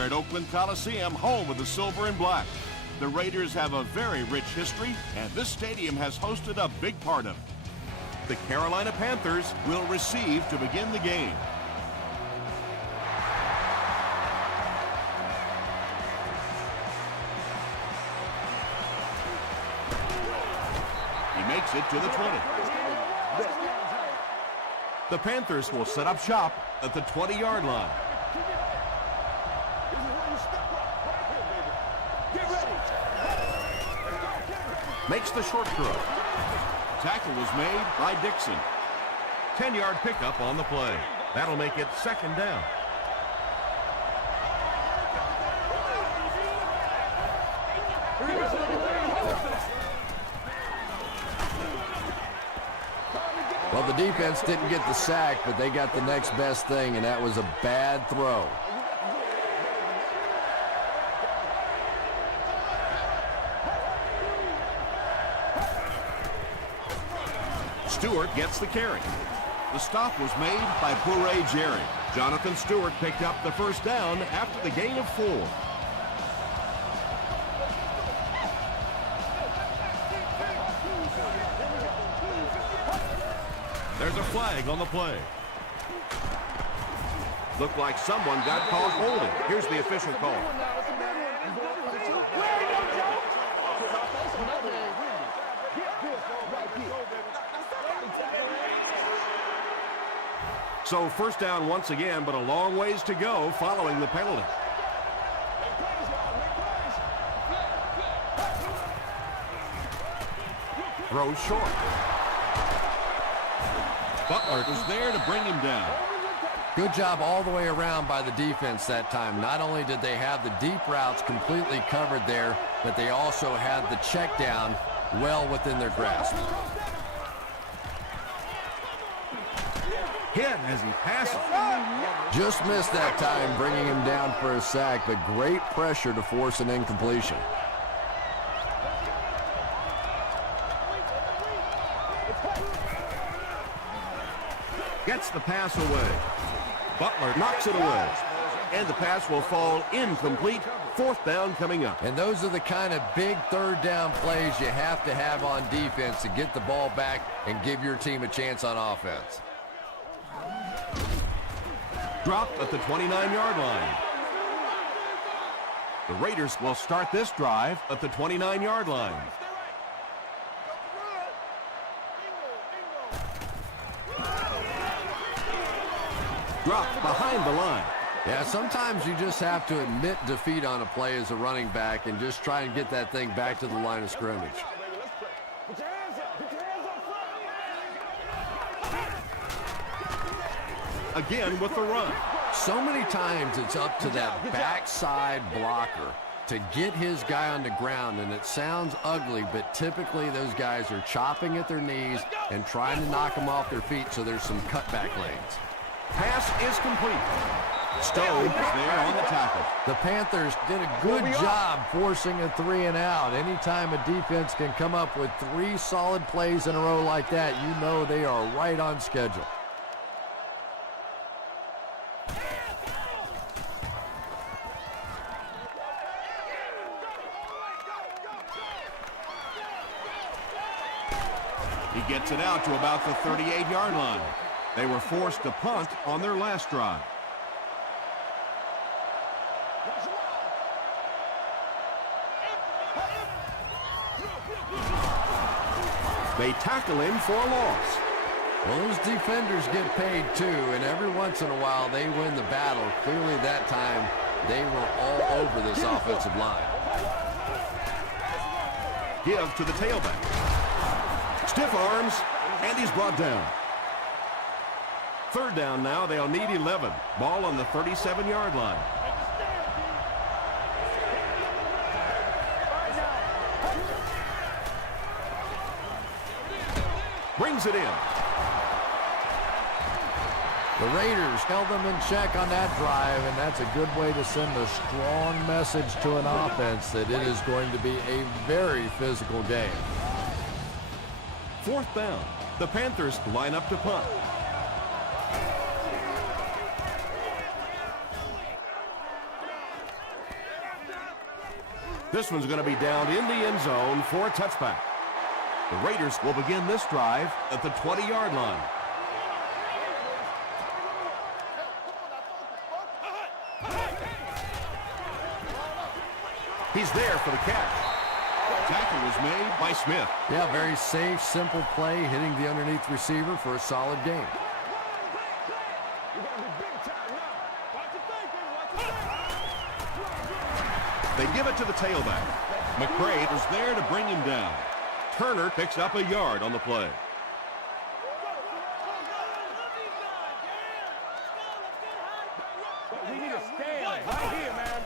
We're at Oakland Coliseum, home of the silver and black. The Raiders have a very rich history, and this stadium has hosted a big part of it. The Carolina Panthers will receive to begin the game. He makes it to the 20. The Panthers will set up shop at the 20-yard line. Makes the short throw. Tackle was made by Dixon. 10-yard pickup on the play. That'll make it second down. Well, the defense didn't get the sack, but they got the next best thing, and that was a bad throw. Stewart gets the carry. The stop was made by Puree Jerry. Jonathan Stewart picked up the first down after the gain of 4. There's a flag on the play. Looked like someone got called holding. Here's the official call. So first down once again, but a long ways to go following the penalty. Throws short. Butler is there to bring him down. Good job all the way around by the defense that time. Not only did they have the deep routes completely covered there, but they also had the check down well within their grasp. Hit as he passes. Just missed that time, bringing him down for a sack, but great pressure to force an incompletion. Gets the pass away. Butler knocks it away. And the pass will fall incomplete. Fourth down coming up. And those are the kind of big third down plays you have to have on defense to get the ball back and give your team a chance on offense. Dropped at the 29-yard line. The Raiders will start this drive at the 29-yard line. Dropped behind the line. Yeah, sometimes you just have to admit defeat on a play as a running back and just try and get that thing back to the line of scrimmage. Again with the run. So many times it's up to that backside blocker to get his guy on the ground, and it sounds ugly, but typically those guys are chopping at their knees and trying to knock them off their feet, so there's some cutback lanes. Pass is complete. Stone is there on the tackle. The Panthers did a good job forcing a 3-and-out. Anytime a defense can come up with 3 solid plays in a row like that, you know they are right on schedule. He gets it out to about the 38-yard line. They were forced to punt on their last drive. They tackle him for a loss. Well, those defenders get paid too, and every once in a while they win the battle. Clearly that time they were all over this offensive line. Give to the tailback. Stiff arms, and he's brought down. Third down now, they'll need 11. Ball on the 37-yard line. Brings it in. The Raiders held them in check on that drive, and that's a good way to send a strong message to an offense that it is going to be a very physical game. Fourth down. The Panthers line up to punt. This one's going to be down in the end zone for a touchback. The Raiders will begin this drive at the 20-yard line. He's there for the catch. The tackle was made by Smith. Yeah, very safe, simple play, hitting the underneath receiver for a solid gain. They give it to the tailback. McCray was there to bring him down. Turner picks up a yard on the play. We need to stand right here, man.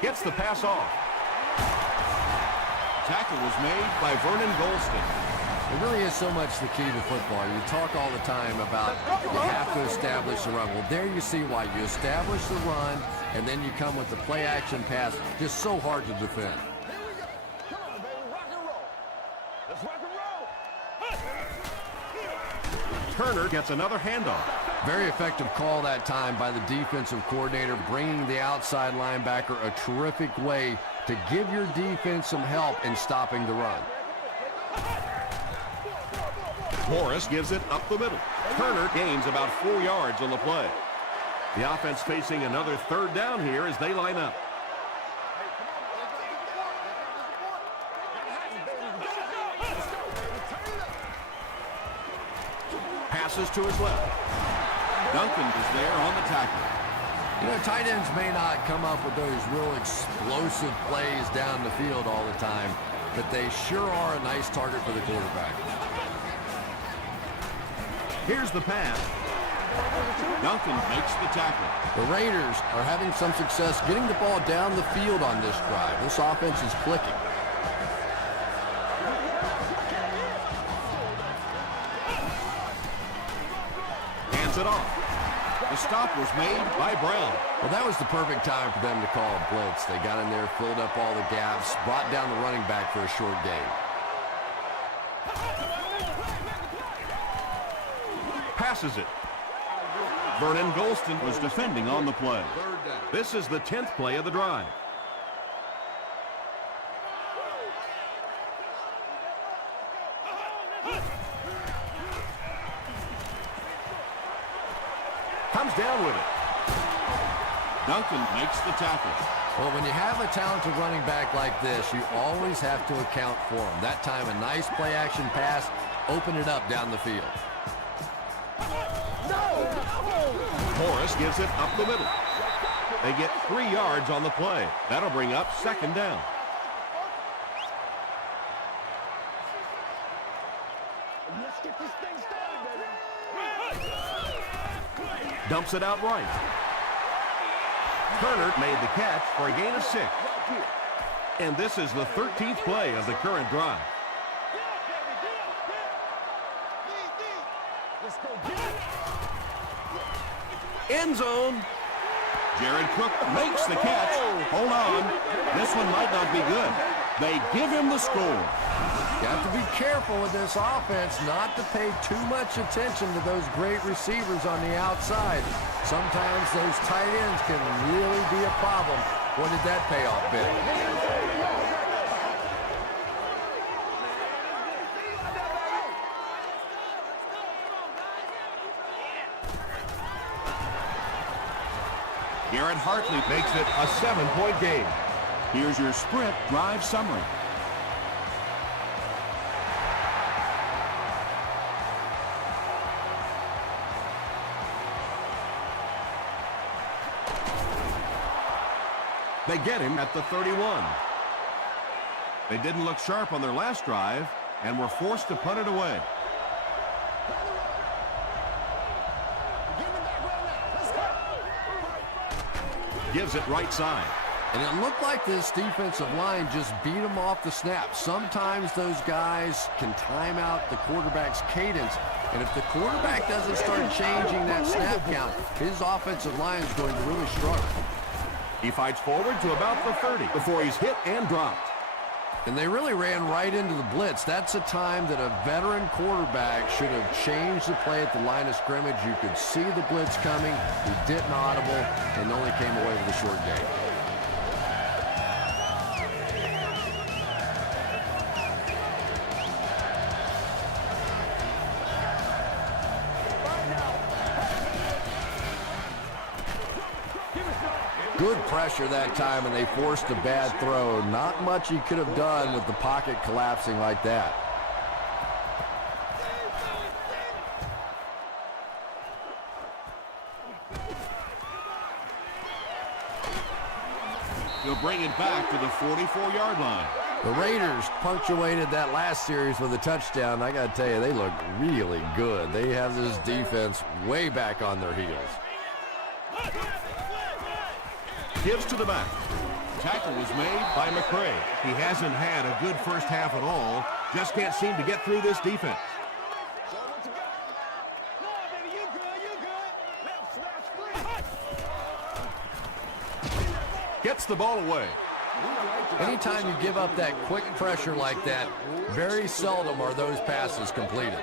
Gets the pass off. Tackle was made by Vernon Golston. It really is so much the key to football. You talk all the time about you have to establish the run. Well, there you see why. You establish the run, and then you come with the play-action pass. Just so hard to defend. Here we go. Come on, baby. Rock and roll. Let's rock and roll. Turner gets another handoff. Very effective call that time by the defensive coordinator, bringing the outside linebacker a terrific way to give your defense some help in stopping the run. Morris gives it up the middle. Turner gains about 4 yards on the play. The offense facing another third down here as they line up. Passes to his left. Duncan is there on the tackle. You know, tight ends may not come up with those real explosive plays down the field all the time, but they sure are a nice target for the quarterback. Here's the pass. Duncan makes the tackle. The Raiders are having some success getting the ball down the field on this drive. This offense is clicking. Hands it off. The stop was made by Brown. Well, that was the perfect time for them to call a blitz. They got in there, filled up all the gaps, brought down the running back for a short gain. Passes it. Vernon Golston was defending on the play. This is the 10th play of the drive. Comes down with it. Duncan makes the tackle. Well, when you have a talented running back like this, you always have to account for him. That time, a nice play-action pass, open it up down the field. Morris gives it up the middle. They get 3 yards on the play. That'll bring up second down. Let's get this thing started, baby. Dumps it out right. Turner made the catch for a gain of 6. And this is the 13th play of the current drive. Let's go get it. End zone. Jared Cook makes the catch. Hold on. This one might not be good. They give him the score. You have to be careful with this offense not to pay too much attention to those great receivers on the outside. Sometimes those tight ends can really be a problem. What did that payoff be? Garrett Hartley makes it a 7-point game. Here's your sprint drive summary. They get him at the 31. They didn't look sharp on their last drive and were forced to punt it away. Gives it right side. And it looked like this defensive line just beat them off the snap. Sometimes those guys can time out the quarterback's cadence. And if the quarterback doesn't start changing that snap count, his offensive line is going to really struggle. He fights forward to about the 30 before he's hit and dropped. And they really ran right into the blitz. That's a time that a veteran quarterback should have changed the play at the line of scrimmage. You could see the blitz coming. He didn't audible and only came away with a short gain. Good pressure that time, and they forced a bad throw. Not much he could have done with the pocket collapsing like that. He'll bring it back to the 44-yard line. The Raiders punctuated that last series with a touchdown. I got to tell you, they look really good. They have this defense way back on their heels. Gives to the back. Tackle was made by McCray. He hasn't had a good first half at all. Just can't seem to get through this defense. Gets the ball away. Anytime you give up that quick pressure like that, very seldom are those passes completed.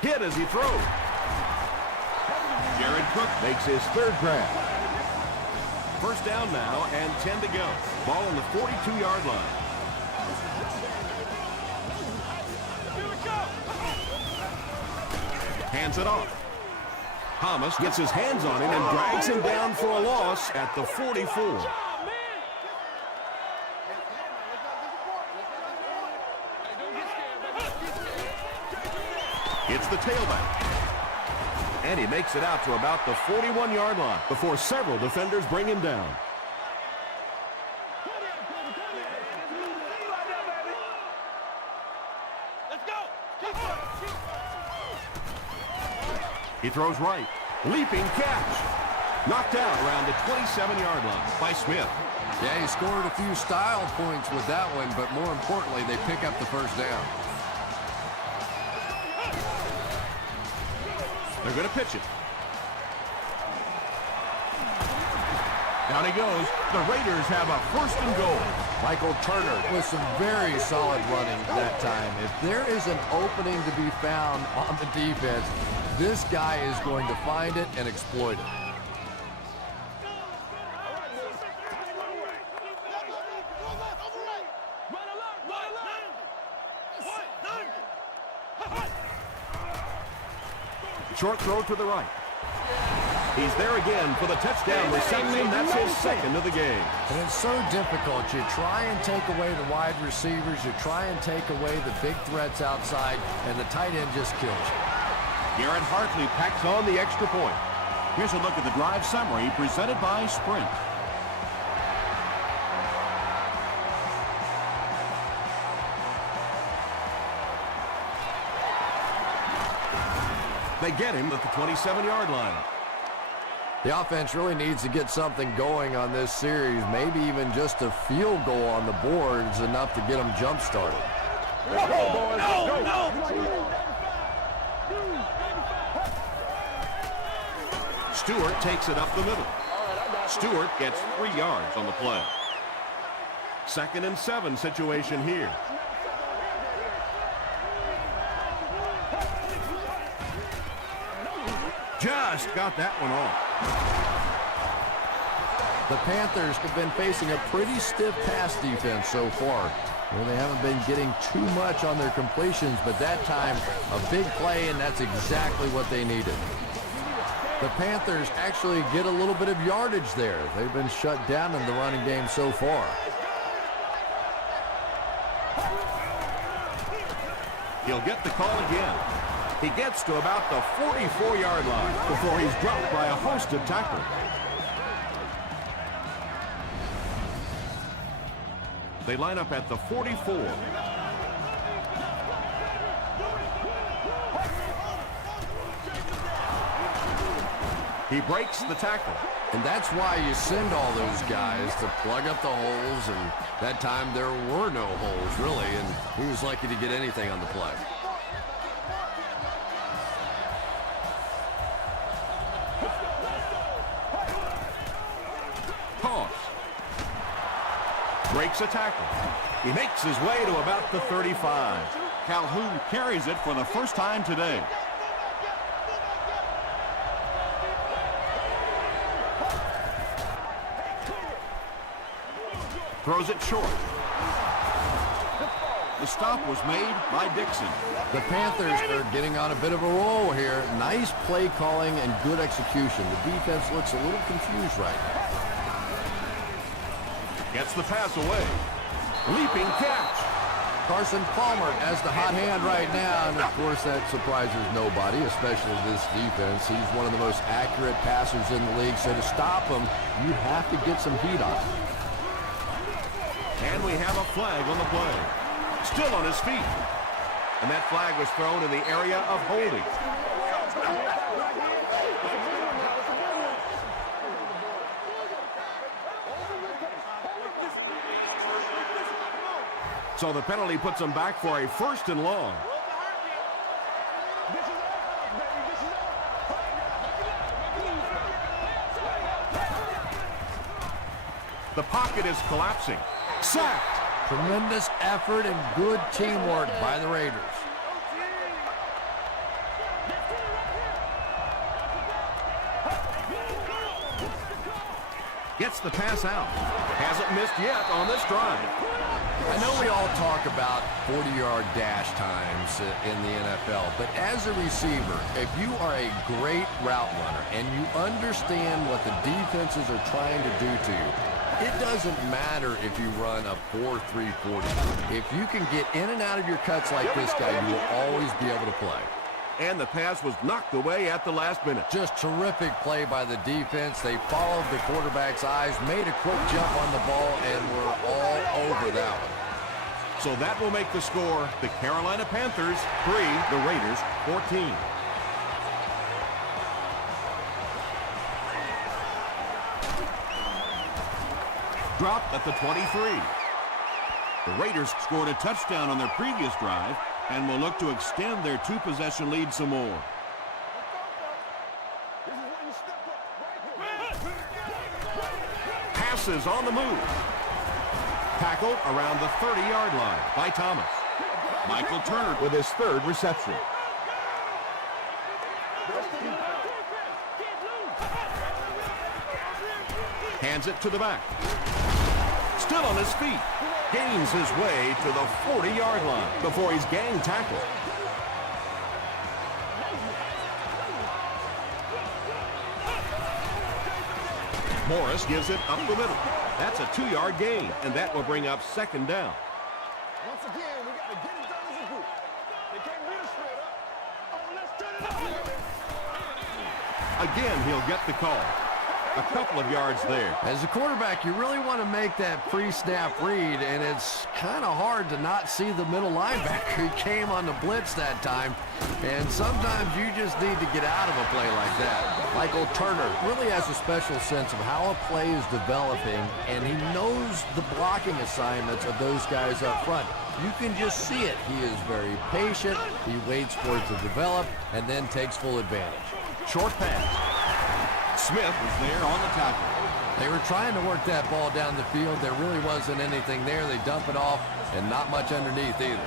Hit as he throws. Jared Cook makes his third grab. First down now and 10 to go. Ball on the 42-yard line. Hands it off. Thomas gets his hands on him and drags him down for a loss at the 44. It's the tailback. And he makes it out to about the 41-yard line before several defenders bring him down. He throws right. Leaping catch. Knocked out around the 27-yard line by Smith. Yeah, he scored a few style points with that one, but more importantly, they pick up the first down. They're going to pitch it. Down he goes. The Raiders have a first and goal. Michael Turner with some very solid running that time. If there is an opening to be found on the defense, this guy is going to find it and exploit it. Short throw to the right. He's there again for the touchdown reception. That's his second of the game. And it's so difficult. You try and take away the wide receivers. You try and take away the big threats outside, and the tight end just kills you. Garrett Hartley packs on the extra point. Here's a look at the drive summary presented by Sprint. They get him at the 27-yard line. The offense really needs to get something going on this series. Maybe even just a field goal on the board is enough to get them jump-started. Stewart takes it up the middle. Stewart gets 3 yards on the play. 2nd and 7 situation here. Just got that one off. The Panthers have been facing a pretty stiff pass defense so far. Well, they haven't been getting too much on their completions, but that time, a big play, and that's exactly what they needed. The Panthers actually get a little bit of yardage there. They've been shut down in the running game so far. He'll get the call again. He gets to about the 44-yard line before he's dropped by a host of tacklers. They line up at the 44. He breaks the tackle. And that's why you send all those guys to plug up the holes, and that time there were no holes, really, and he was lucky to get anything on the play. Breaks a tackle. He makes his way to about the 35. Calhoun carries it for the first time today. Throws it short. The stop was made by Dixon. The Panthers are getting on a bit of a roll here. Nice play calling and good execution. The defense looks a little confused right now. Gets the pass away. Leaping catch. Carson Palmer has the hot hand right now, and of course that surprises nobody, especially this defense. He's one of the most accurate passers in the league, so to stop him, you have to get some heat on him. And we have a flag on the play. Still on his feet. And that flag was thrown in the area of holding. So the penalty puts him back for a 1st and long. The pocket is collapsing. Sacked. Tremendous effort and good teamwork by the Raiders. Gets the pass out. Hasn't missed yet on this drive. I know we all talk about 40-yard dash times in the NFL, but as a receiver, if you are a great route runner and you understand what the defenses are trying to do to you, it doesn't matter if you run a 4.3 40. If you can get in and out of your cuts like this guy, you will always be able to play. And the pass was knocked away at the last minute. Just terrific play by the defense. They followed the quarterback's eyes, made a quick jump on the ball, and were all over that one. So that will make the score the Carolina Panthers 3, the Raiders 14. Dropped at the 23. The Raiders scored a touchdown on their previous drive and will look to extend their 2-possession lead some more. Passes on the move. Tackled around the 30-yard line by Thomas. Michael Turner with his 3rd reception. Hands it to the back. Still on his feet. Gains his way to the 40-yard line before he's gang tackled. Morris gives it up the middle. That's a 2-yard gain, and that will bring up 2nd down. Once again, we got to get it done as a group. They can't beat us straight up. Oh, let's turn it up. Again, he'll get the call. A couple of yards there. As a quarterback, you really want to make that pre-snap read, and it's kind of hard to not see the middle linebacker. He came on the blitz that time, and sometimes you just need to get out of a play like that. Michael Turner really has a special sense of how a play is developing, and he knows the blocking assignments of those guys up front. You can just see it. He is very patient. He waits for it to develop and then takes full advantage. Short pass. Smith was there on the tackle. They were trying to work that ball down the field. There really wasn't anything there. They dump it off, and not much underneath either.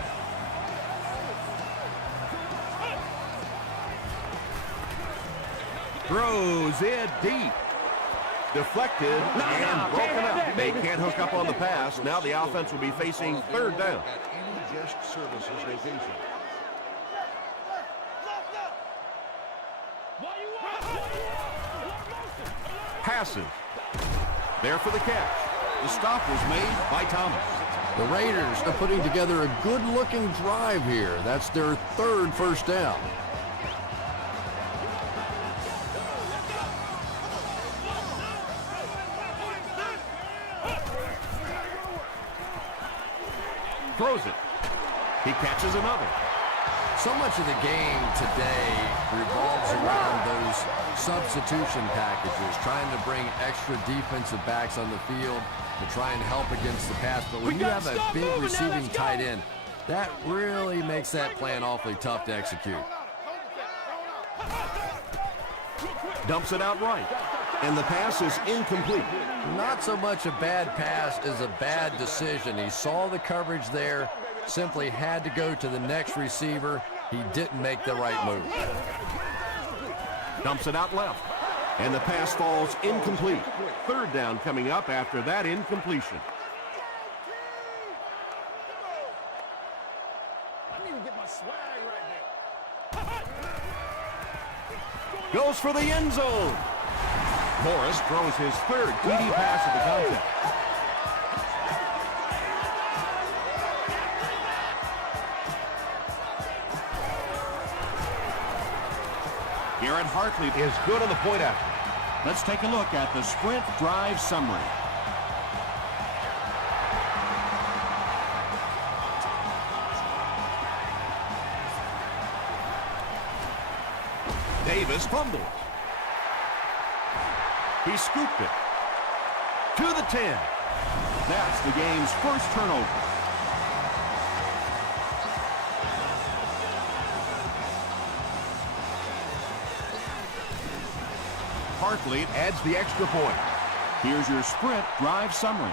Throws it deep. Deflected and broken up. They can't hook up on the pass. Now the offense will be facing 3rd down. Guest services location. Passes. There for the catch. The stop was made by Thomas. The Raiders are putting together a good-looking drive here. That's their 3rd first down. Throws it. He catches another. So much of the game today revolves around those substitution packages, trying to bring extra defensive backs on the field to try and help against the pass. But when you have a big receiving tight end, that really makes that plan awfully tough to execute. Dumps it out right. And the pass is incomplete. Not so much a bad pass as a bad decision. He saw the coverage there, simply had to go to the next receiver. He didn't make the right move. Dumps it out left. And the pass falls incomplete. 3rd down coming up after that incompletion. get my swag right there. Goes for the end zone. Morris throws his third TD pass of the contest. Garrett Hartley is good on the point after. Let's take a look at the sprint drive summary. Davis fumbled. He scooped it to the 10. That's the game's first turnover. Hartley adds the extra point. Here's your sprint drive summary.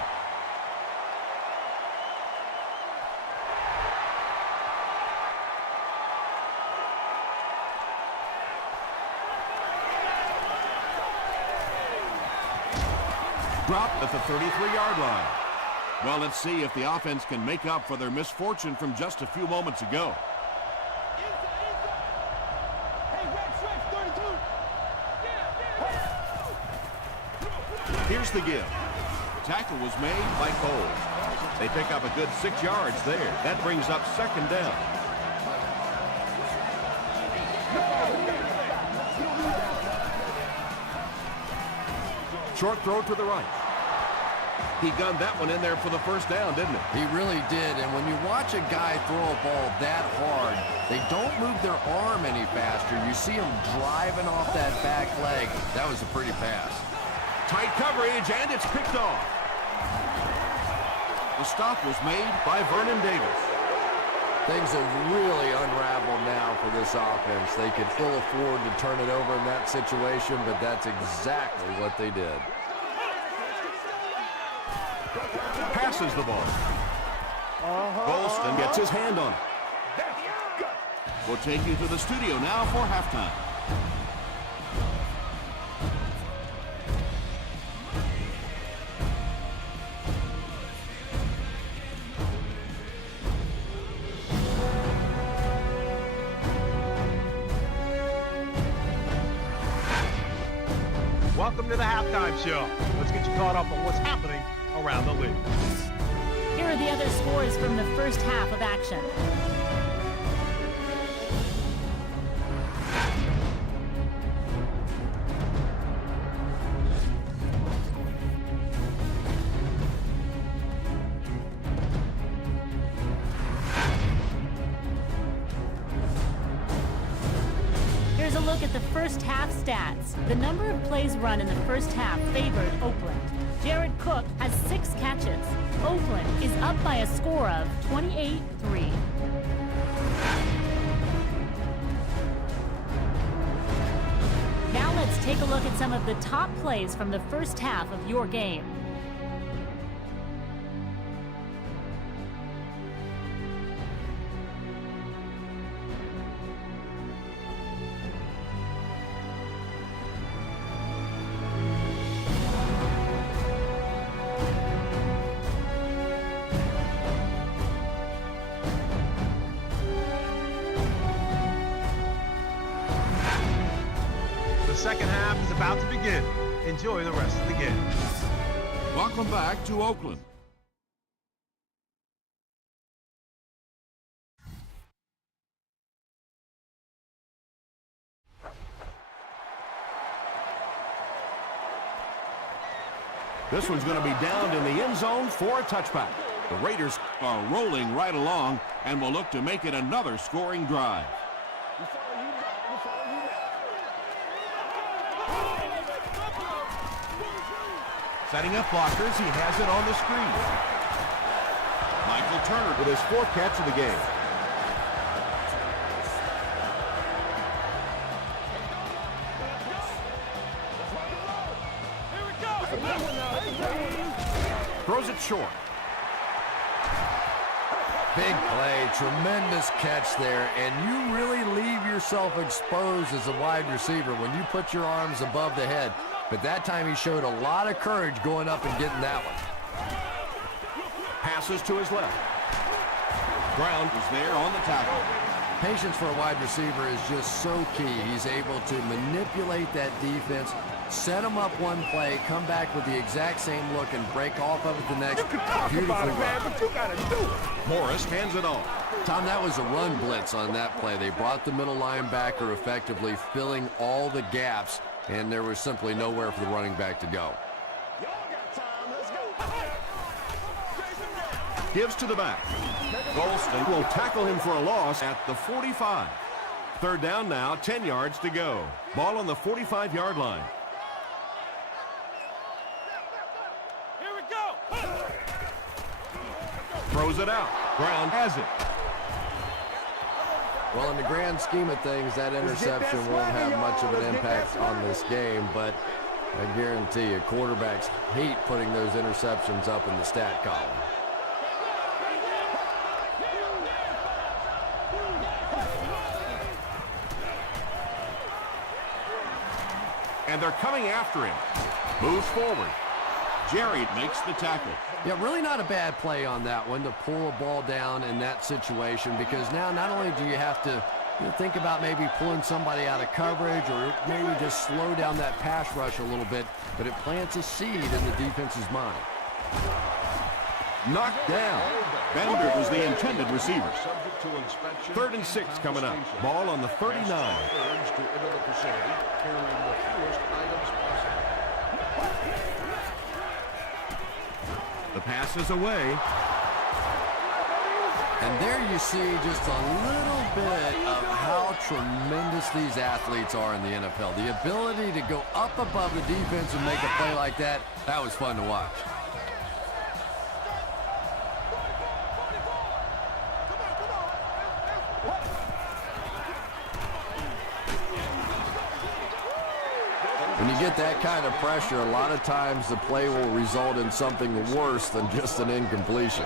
Dropped at the 33-yard line. Well, let's see if the offense can make up for their misfortune from just a few moments ago. Here's the give. Tackle was made by Cole. They pick up a good 6 yards there. That brings up second down. Short throw to the right. He gunned that one in there for the first down, didn't he? He really did, and when you watch a guy throw a ball that hard, they don't move their arm any faster. You see him driving off that back leg. That was a pretty pass. Tight coverage, and it's picked off. The stop was made by Vernon Davis. Things have really unraveled now for this offense. They could ill afford to turn it over in that situation, but that's exactly what they did. Passes the ball. Golston gets his hand on it. We'll take you to the studio now for halftime. Welcome to the halftime show. Let's get you caught up on what's happening around the league. Here are the other scores from the first half of action. Here's a look at the first half stats. The number of plays run in the first half favored Oakland. Jared Cook has 6 catches. Oakland is up by a score of 28-3. Now let's take a look at some of the top plays from the first half of your game. The second half is about to begin. Enjoy the rest of the game. Welcome back to Oakland. This one's going to be down in the end zone for a touchback. The Raiders are rolling right along and will look to make it another scoring drive. Setting up blockers, he has it on the screen. Michael Turner with his 4th catch of the game. Throws it short. Big play, tremendous catch there, and you really leave yourself exposed as a wide receiver when you put your arms above the head. But that time he showed a lot of courage going up and getting that one. Passes to his left. Brown is there on the tackle. Patience for a wide receiver is just so key. He's able to manipulate that defense, set them up one play, come back with the exact same look, and break off of it the next. You can talk about it, man, but you got to do it. Morris hands it off. Tom, that was a run blitz on that play. They brought the middle linebacker effectively, filling all the gaps, and there was simply nowhere for the running back to go. Y'all got time. Let's go. Gives to the back. Golston will tackle him for a loss at the 45. Third down now, 10 yards to go. Ball on the 45-yard line. Here we go. Throws it out. Brown has it. Well, in the grand scheme of things, that interception won't have much of an impact on this game, but I guarantee you, quarterbacks hate putting those interceptions up in the stat column. And they're coming after him. Moves forward. Jerry makes the tackle. Yeah, really not a bad play on that one to pull a ball down in that situation, because now not only do you have to think about maybe pulling somebody out of coverage or maybe just slow down that pass rush a little bit, but it plants a seed in the defense's mind. Knocked down. Bender was the intended receiver. 3rd and 6 coming up. Ball on the 39. The pass is away. And there you see just a little bit of how tremendous these athletes are in the NFL. The ability to go up above the defense and make a play like that, that was fun to watch. When you get that kind of pressure, a lot of times the play will result in something worse than just an incompletion.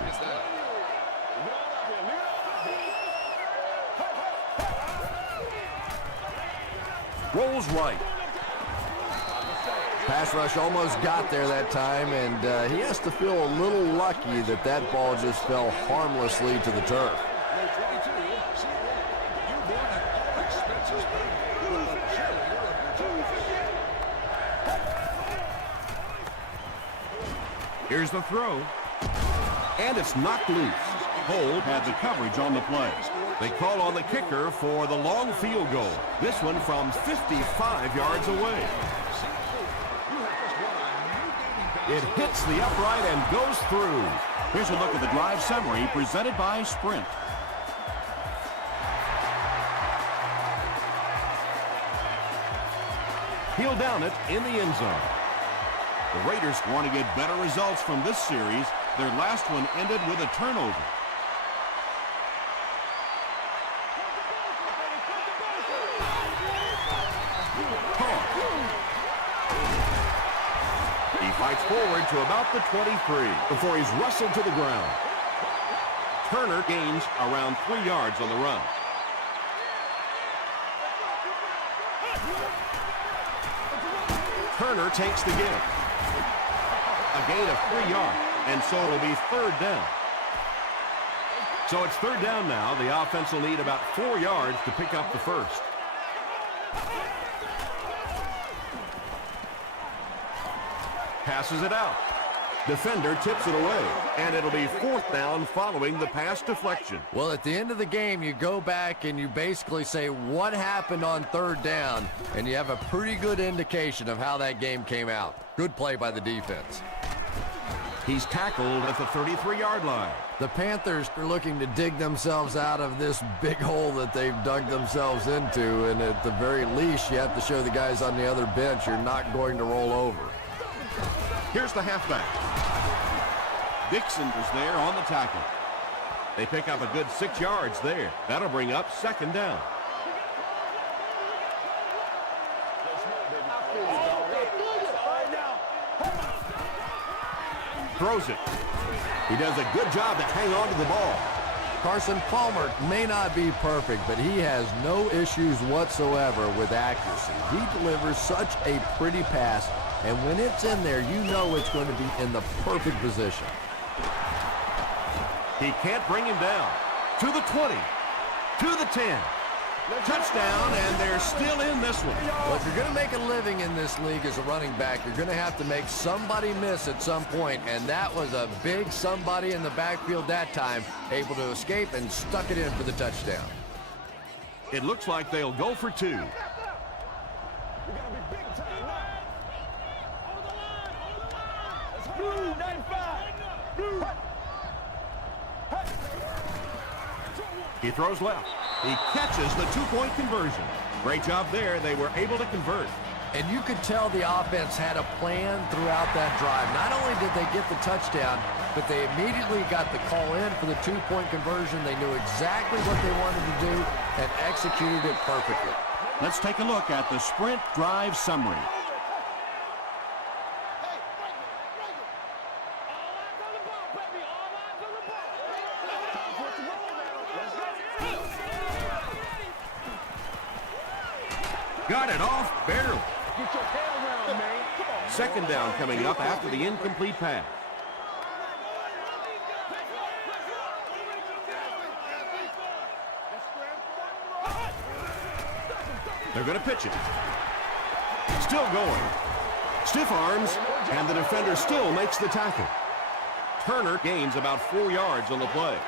Rolls right. Pass rush almost got there that time, and he has to feel a little lucky that that ball just fell harmlessly to the turf. Here's the throw. And it's knocked loose. Hold had the coverage on the play. They call on the kicker for the long field goal. This one from 55 yards away. It hits the upright and goes through. Here's a look at the drive summary presented by Sprint. He'll down it in the end zone. The Raiders want to get better results from this series. Their last one ended with a turnover. He fights forward to about the 23 before he's wrestled to the ground. Turner gains around 3 yards on the run. Turner takes the give. A gain of 3 yards, and so it'll be 3rd down. So it's 3rd down now. The offense will need about 4 yards to pick up the first. Passes it out. Defender tips it away, and it'll be 4th down following the pass deflection. Well, at the end of the game, you go back and you basically say what happened on 3rd down, and you have a pretty good indication of how that game came out. Good play by the defense. He's tackled at the 33-yard line. The Panthers are looking to dig themselves out of this big hole that they've dug themselves into, and at the very least, you have to show the guys on the other bench you're not going to roll over. Here's the halfback. Dixon is there on the tackle. They pick up a good 6 yards there. That'll bring up 2nd down. Throws it. He does a good job to hang on to the ball. Carson Palmer may not be perfect, but he has no issues whatsoever with accuracy. He delivers such a pretty pass, and when it's in there, you know it's going to be in the perfect position. He can't bring him down. To the 20. to the 10. Touchdown, and they're still in this one. Well, if you're going to make a living in this league as a running back, you're going to have to make somebody miss at some point, and that was a big somebody in the backfield that time, able to escape and stuck it in for the touchdown. It looks like they'll go for 2. We gotta be big time now. Hold the line, hold the line. Let's blue 95. Blue. He throws left. He catches the 2-point conversion. Great job there. They were able to convert. And you could tell the offense had a plan throughout that drive. Not only did they get the touchdown, but they immediately got the call in for the 2-point conversion. They knew exactly what they wanted to do and executed it perfectly. Let's take a look at the sprint drive summary. Got it off barely. Get your head around, man. Come on. Second down coming up after the incomplete pass. They're going to pitch it. Still going. Stiff arms, and the defender still makes the tackle. Turner gains about 4 yards on the play.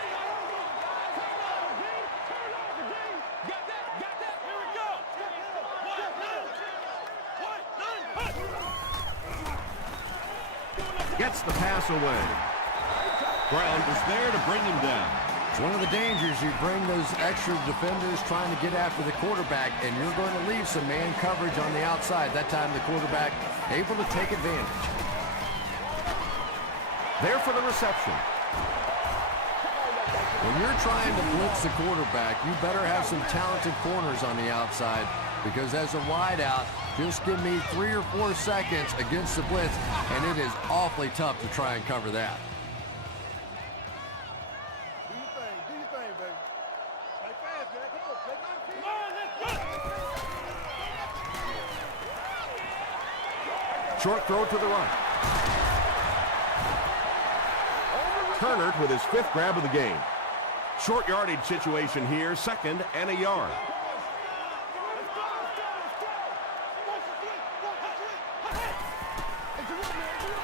Gets the pass away. Brown is there to bring him down. It's one of the dangers. You bring those extra defenders trying to get after the quarterback, and you're going to leave some man coverage on the outside. That time the quarterback able to take advantage. There for the reception. When you're trying to blitz the quarterback, you better have some talented corners on the outside, because as a wideout, just give me 3 or 4 seconds against the blitz, and it is awfully tough to try and cover that. Do your thing, baby. Play fast, man. Come on, play fast. Short throw to the right. Turner with his 5th grab of the game. Short yardage situation here, 2nd and a yard.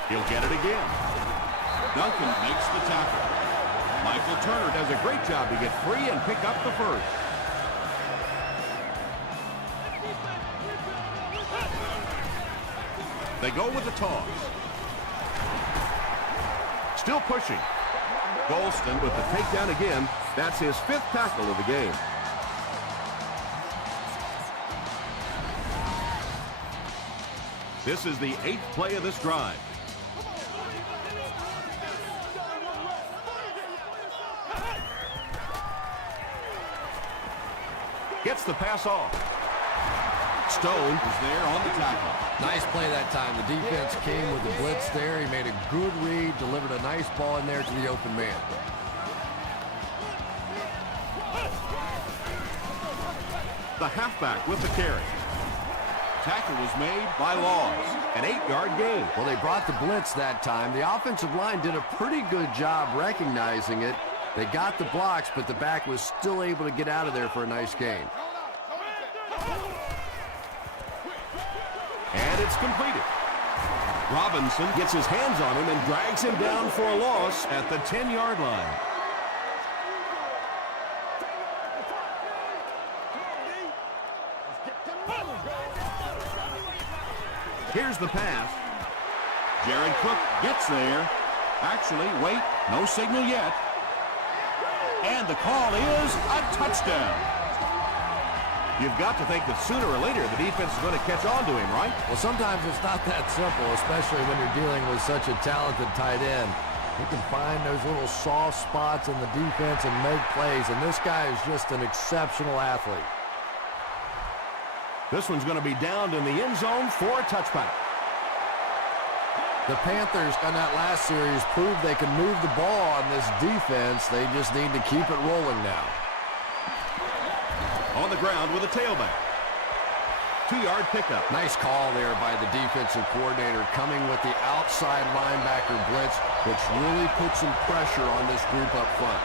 He'll get it again. Duncan makes the tackle. Michael Turner does a great job to get free and pick up the first. They go with the toss. Still pushing. Golston with the takedown again. That's his 5th tackle of the game. This is the 8th play of this drive. Gets the pass off. Stone is there on the tackle. Nice play that time. The defense came with the blitz there. He made a good read, delivered a nice ball in there to the open man. The halfback with the carry. Tackle was made by Laws. An 8-yard gain. Well, they brought the blitz that time. The offensive line did a pretty good job recognizing it. They got the blocks, but the back was still able to get out of there for a nice gain. And it's completed. Robinson gets his hands on him and drags him down for a loss at the 10-yard line. Here's the pass. Jared Cook gets there. Actually, wait, no signal yet. And the call is a touchdown. You've got to think that sooner or later the defense is going to catch on to him, right? Well, sometimes it's not that simple, especially when you're dealing with such a talented tight end. He can find those little soft spots in the defense and make plays, and this guy is just an exceptional athlete. This one's going to be downed in the end zone for a touchback. The Panthers on that last series proved they can move the ball on this defense. They just need to keep it rolling now. On the ground with a tailback. 2-yard pickup. Nice call there by the defensive coordinator, coming with the outside linebacker blitz, which really puts some pressure on this group up front.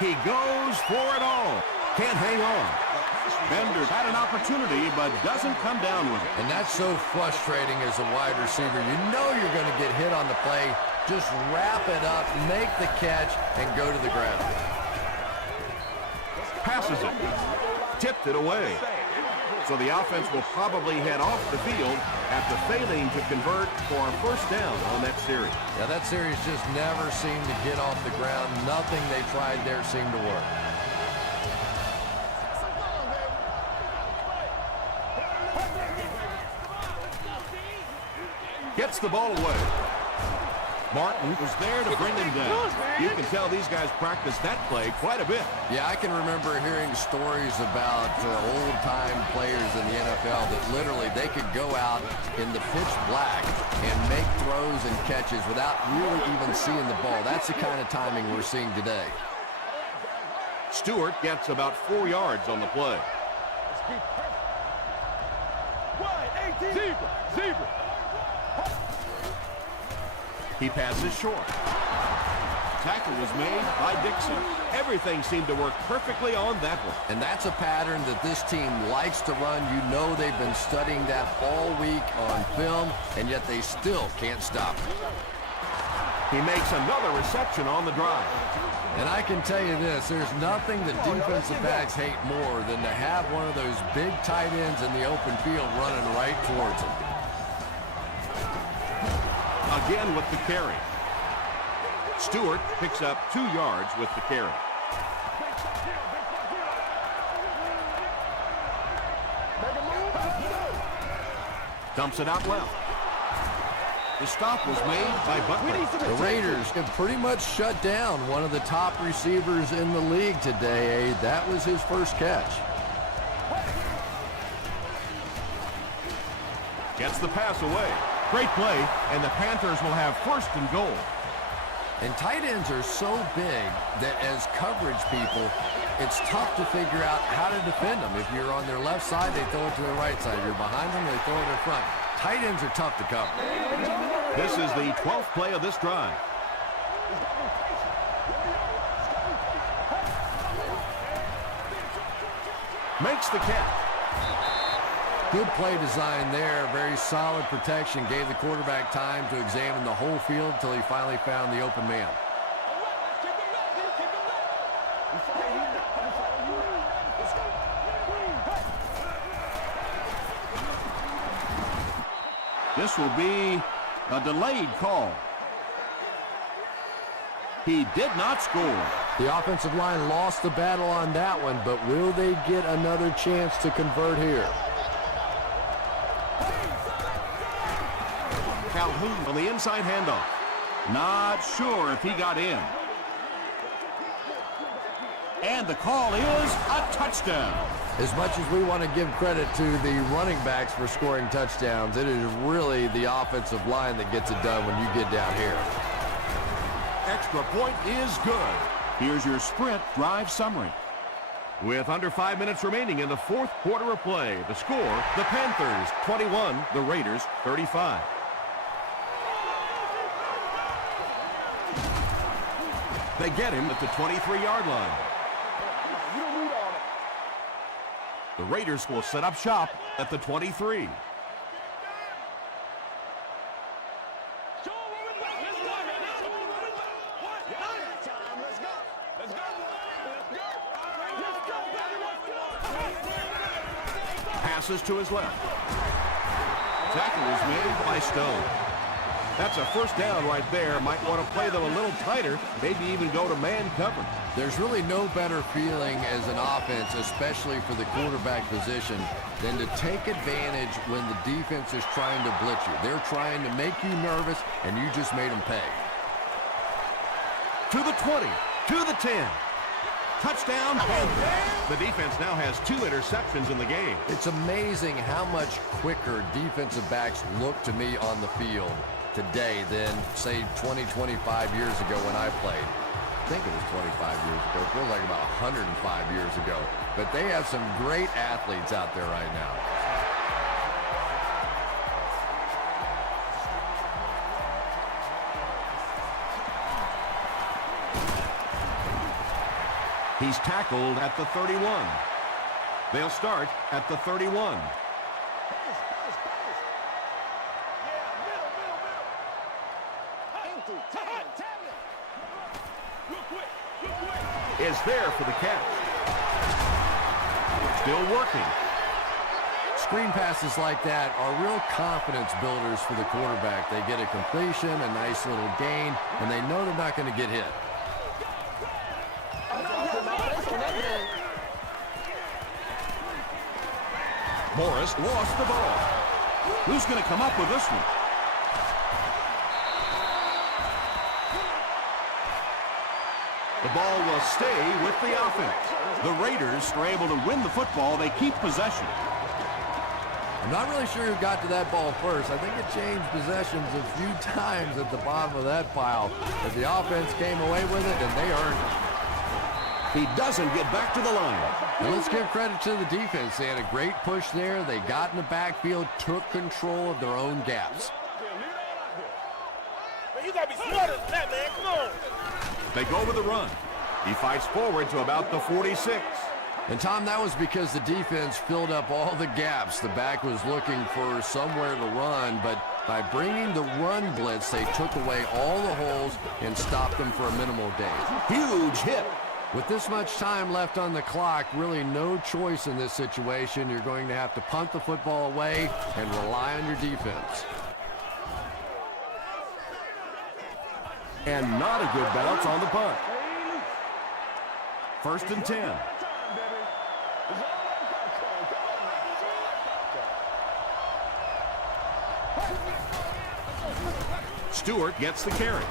He goes for it all. Can't hang on. Bender had an opportunity, but doesn't come down with it. And that's so frustrating as a wide receiver. You know you're going to get hit on the play. Just wrap it up, make the catch, and go to the ground. Passes it. Tipped it away. So the offense will probably head off the field after failing to convert for a first down on that series. Yeah, that series just never seemed to get off the ground. Nothing they tried there seemed to work. Gets the ball away. Martin was there to bring him down. You can tell these guys practice that play quite a bit. Yeah, I can remember hearing stories about old-time players in the NFL that literally they could go out in the pitch black and make throws and catches without really even seeing the ball. That's the kind of timing we're seeing today. Stewart gets about 4 yards on the play. Zebra. He passes short. Tackle was made by Dixon. Everything seemed to work perfectly on that one. And that's a pattern that this team likes to run. You know they've been studying that all week on film, and yet they still can't stop it. He makes another reception on the drive. And I can tell you this, there's nothing that defensive backs hate more than to have one of those big tight ends in the open field running right towards them. Again with the carry. Stewart picks up 2 yards with the carry. Dumps it out left. The stop was made by Butler. The Raiders have pretty much shut down one of the top receivers in the league today. That was his first catch. Gets the pass away. Great play, and the Panthers will have first and goal. And tight ends are so big that as coverage people, it's tough to figure out how to defend them. If you're on their left side, they throw it to the right side. If you're behind them, they throw it in front. Tight ends are tough to cover. This is the 12th play of this drive. Makes the catch. Good play design there. Very solid protection. Gave the quarterback time to examine the whole field until he finally found the open man. This will be a delayed call. He did not score. The offensive line lost the battle on that one, but will they get another chance to convert here? Calhoun on the inside handoff. Not sure if he got in. And the call is a touchdown. As much as we want to give credit to the running backs for scoring touchdowns, it is really the offensive line that gets it done when you get down here. Extra point is good. Here's your sprint drive summary. With under 5 minutes remaining in the fourth quarter of play, the score, the Panthers 21, the Raiders 35. They get him at the 23-yard line. The Raiders will set up shop at the 23. Passes to his left. Tackle is made by Stone. That's a first down right there. Might want to play them a little tighter, maybe even go to man cover. There's really no better feeling as an offense, especially for the quarterback position, than to take advantage when the defense is trying to blitz you. They're trying to make you nervous, and you just made them pay. To the 20, to the 10. Touchdown, Panthers. The defense now has 2 interceptions in the game. It's amazing how much quicker defensive backs look to me on the field today than, say, 20, 25 years ago when I played. I think it was 25 years ago. It feels like about 105 years ago. But they have some great athletes out there right now. He's tackled at the 31. They'll start at the 31. Is there for the catch. Still working. Screen passes like that are real confidence builders for the quarterback. They get a completion, a nice little gain, and they know they're not going to get hit. Morris lost the ball. Who's going to come up with this one? The ball will stay with the offense. The Raiders are able to win the football. They keep possession. I'm not really sure who got to that ball first. I think it changed possessions a few times at the bottom of that pile. But the offense came away with it, and they earned it. He doesn't get back to the line. And let's give credit to the defense. They had a great push there. They got in the backfield, took control of their own gaps. Man, you got to be smarter than that, man. Come on. They go with the run. He fights forward to about the 46. And, Tom, that was because the defense filled up all the gaps. The back was looking for somewhere to run, but by bringing the run blitz, they took away all the holes and stopped them for a minimal gain. Huge hit. With this much time left on the clock, really no choice in this situation. You're going to have to punt the football away and rely on your defense. And not a good bounce on the punt. 1st and 10. Stewart gets the carry.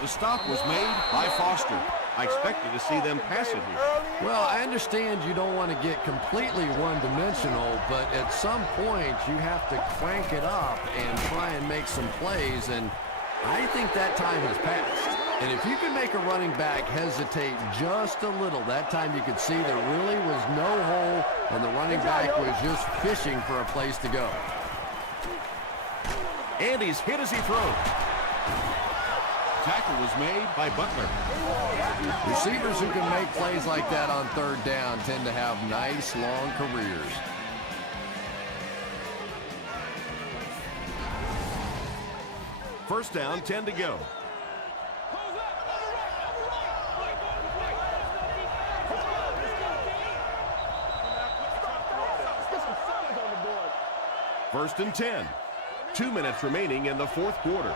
The stop was made by Foster. I expected to see them pass it here. Well, I understand you don't want to get completely one-dimensional, but at some point you have to crank it up and try and make some plays, and I think that time has passed. And if you can make a running back hesitate just a little, that time you could see there really was no hole, and the running back was just fishing for a place to go. And he's hit as he throws. Tackle was made by Butler. Receivers who can make plays like that on 3rd down tend to have nice, long careers. First down, 10 to go. First and 10. 2 minutes remaining in the 4th quarter.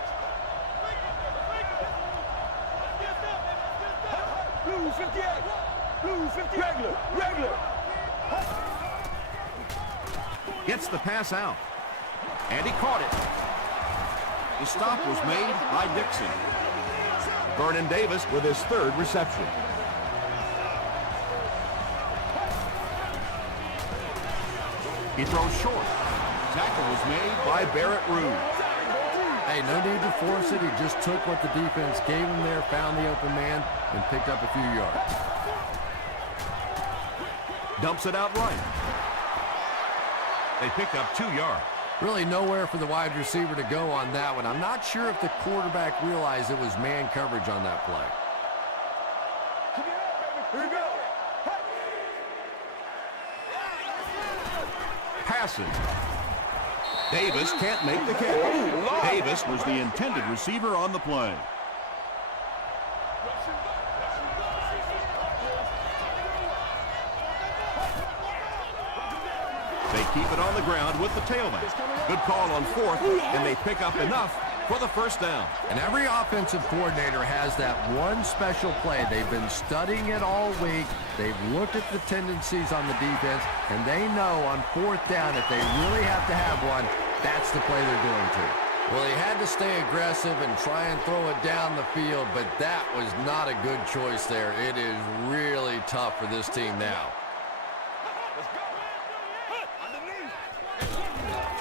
Blue 58. Blue 50. Regular. Gets the pass out. And he caught it. The stop was made by Dixon. Vernon Davis with his 3rd reception. He throws short. Tackle was made by Barrett Rude. Hey, no need to force it. He just took what the defense gave him there, found the open man, and picked up a few yards. Dumps it out right. They pick up 2 yards. Really nowhere for the wide receiver to go on that one. I'm not sure if the quarterback realized it was man coverage on that play. Here we go. Passing. Davis can't make the catch. Davis was the intended receiver on the play. They keep it on the ground with the tailback. Good call on 4th, and they pick up enough for the first down. And every offensive coordinator has that one special play. They've been studying it all week. They've looked at the tendencies on the defense, and they know on 4th down if they really have to have one, that's the play they're going to. Well, he had to stay aggressive and try and throw it down the field, but that was not a good choice there. It is really tough for this team now.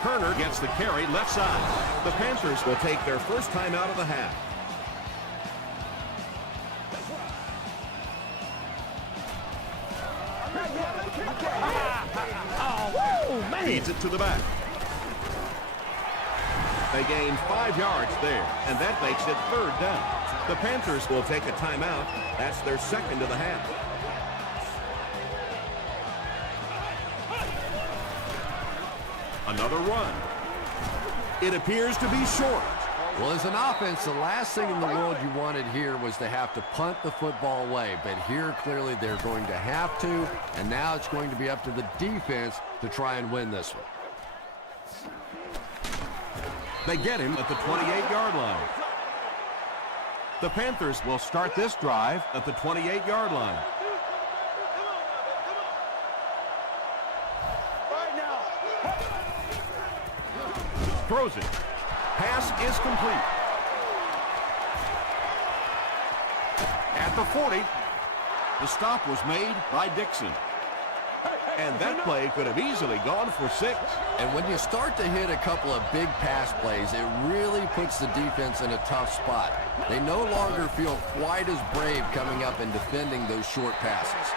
Turner gets the carry left side. The Panthers will take their first time out of the half. Feeds it to the back. They gain 5 yards there, and that makes it 3rd down. The Panthers will take a timeout. That's their 2nd of the half. Another run. It appears to be short. Well, as an offense, the last thing in the world you wanted here was to have to punt the football away. But here, clearly, they're going to have to, and now it's going to be up to the defense to try and win this one. They get him at the 28-yard line. The Panthers will start this drive at the 28-yard line. Throws it. Pass is complete. At the 40, the stop was made by Dixon. And that play could have easily gone for 6. And when you start to hit a couple of big pass plays, it really puts the defense in a tough spot. They no longer feel quite as brave coming up and defending those short passes.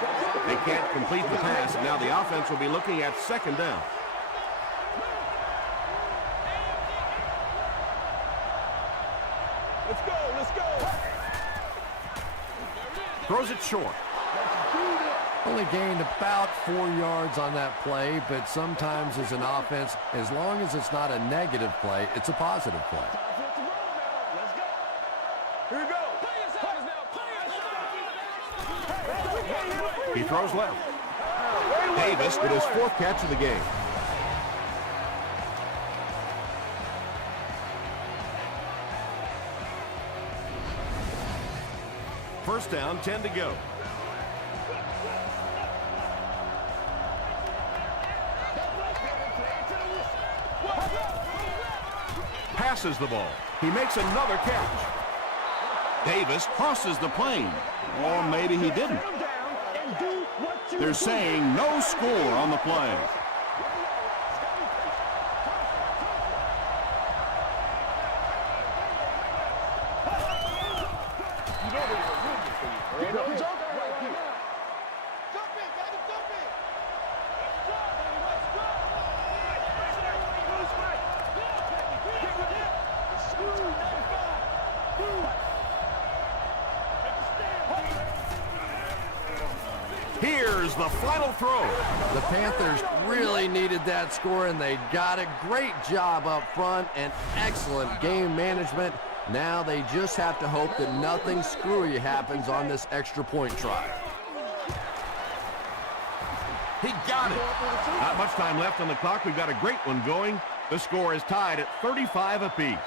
They can't complete the pass, and now the offense will be looking at 2nd down. Let's go, let's go. Throws it short. Only gained about 4 yards on that play, but sometimes as an offense, as long as it's not a negative play, it's a positive play. Let's go. Here we go. Play yourselves now. Play yourselves. He throws left. Davis with his 4th catch of the game. First down, 10 to go. Passes the ball. He makes another catch. Davis crosses the plane. Or maybe he didn't. They're saying no score on the play. Here's the final throw. The Panthers really needed that score, and they got it. Great job up front and excellent game management. Now they just have to hope that nothing screwy happens on this extra point try. He got it. Not much time left on the clock. We've got a great one going. The score is tied at 35 apiece.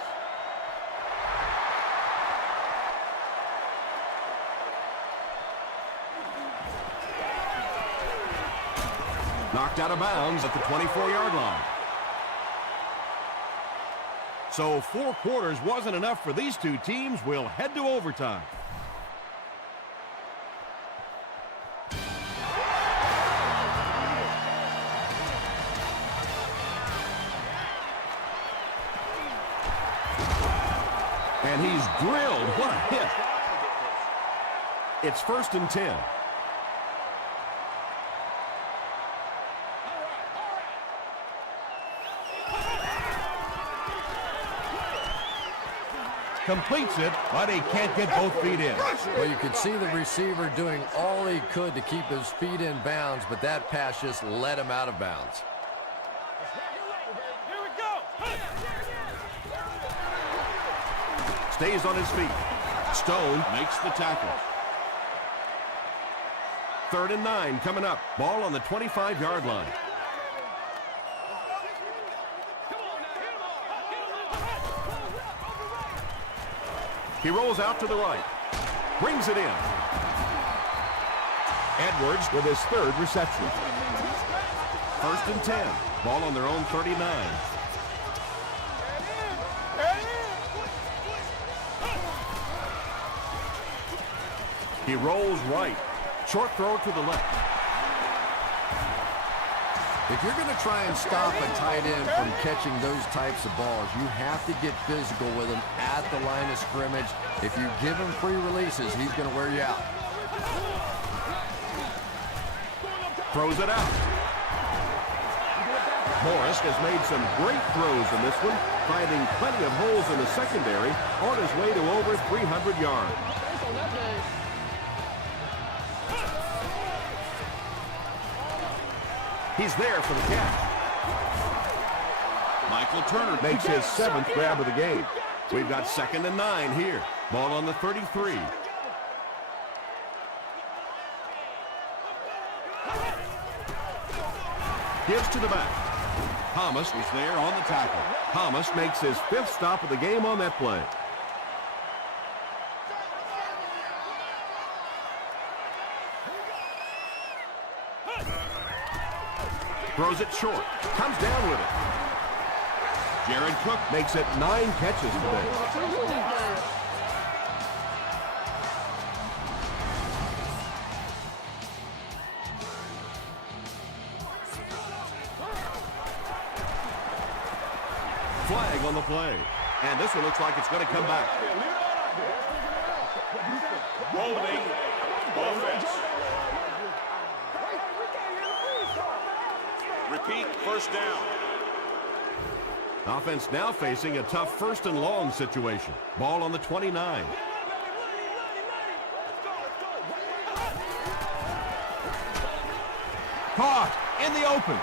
Knocked out of bounds at the 24-yard line. So 4 quarters wasn't enough for these two teams. We'll head to overtime. And he's drilled. What a hit. It's 1st and 10. Completes it, but he can't get both feet in. Well, you could see the receiver doing all he could to keep his feet in bounds, but that pass just let him out of bounds. Here we go. Stays on his feet. Stone makes the tackle. 3rd and 9 coming up. Ball on the 25-yard line. He rolls out to the right. Brings it in. Edwards with his 3rd reception. 1st and 10. Ball on their own 39. He rolls right. Short throw to the left. If you're going to try and stop a tight end from catching those types of balls, you have to get physical with him at the line of scrimmage. If you give him free releases, he's going to wear you out. Throws it out. Morris has made some great throws in this one, finding plenty of holes in the secondary on his way to over 300 yards. He's there for the catch. Michael Turner makes his 7th grab of the game. We've got 2nd and 9 here. Ball on the 33. Gives to the back. Thomas is there on the tackle. Thomas makes his 5th stop of the game on that play. Throws it short. Comes down with it. Jared Cook makes it 9 catches today. Flag on the play. And this one looks like it's going to come back. Holding offense. Repeat, first down. Offense now facing a tough 1st and long situation. Ball on the 29. Caught in the open.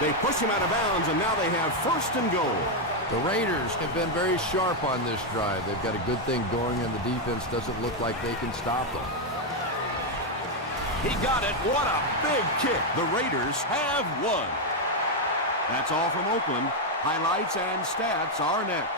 They push him out of bounds, and now they have 1st and goal. The Raiders have been very sharp on this drive. They've got a good thing going, and the defense doesn't look like they can stop them. He got it. What a big kick. The Raiders have won. That's all from Oakland. Highlights and stats are next.